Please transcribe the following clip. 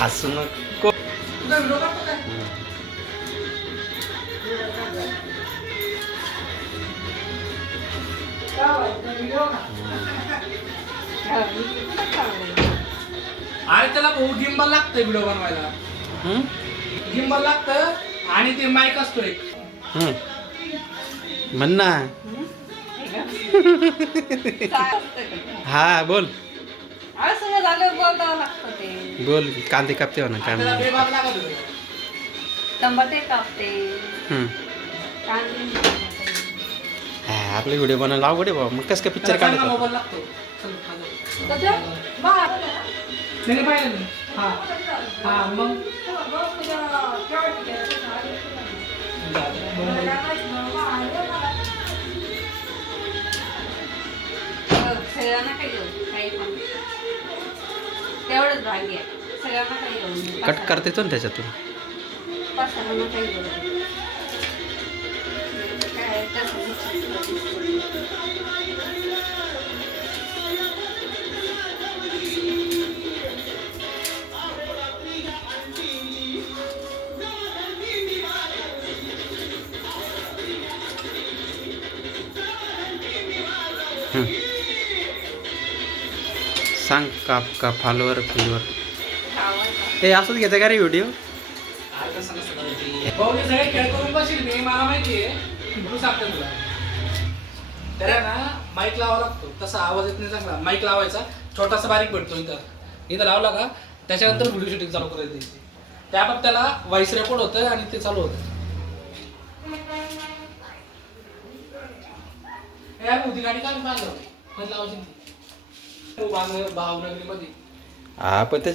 हसू नको. आणि त्याला भाऊ गिंबल लागतं व्हिडिओ बनवायला. गिंबल लागतं आणि ते माईक असतो एक. म्हण ना. हा बोल असं झालं बोलावं लागतं ते. बोल. कांदे कापते म्हणा काय त्याला म्हणा. बेभाग लागत होतं. टमाटे कापते. आपले व्हिडिओ बनायला अवघड आहे बाबा. मग कसं काय पिक्चर त्याला चांगला काढतो. मोबाईल लागतो. चल, कसं? बा- त्याने पाहिलं ना. हा हा मग सगळ्यांना काही घेऊ काही पण तेवढंच भाग्य आहे. सगळ्यांना काही घेऊ कट करते तो ना त्याच्यातून. पाचसाला काही घेऊ काय तसं सांग का फॉलोवर फुलवर खावायचं. ते असंच घ्यायचं का रे व्हिडिओ. भाऊ मी सगळे खेळ करून बसेल मी. मला माहिती आहे तू सांगतो तुला. त्याला ना माईक लावावा लागतो. तसा आवाज येत नाही चांगला. माईक लावायचा छोटासा बारीक भेटतो इथं लावला का त्याच्यानंतर व्हिडिओ शूटिंग चालू करायची. त्या पण त्याला व्हॉइस रेकॉर्ड होतं आणि ते चालू होतं. होती गाडी काय पाहिलं लावायची भावनगरीमध्ये. हा पण ते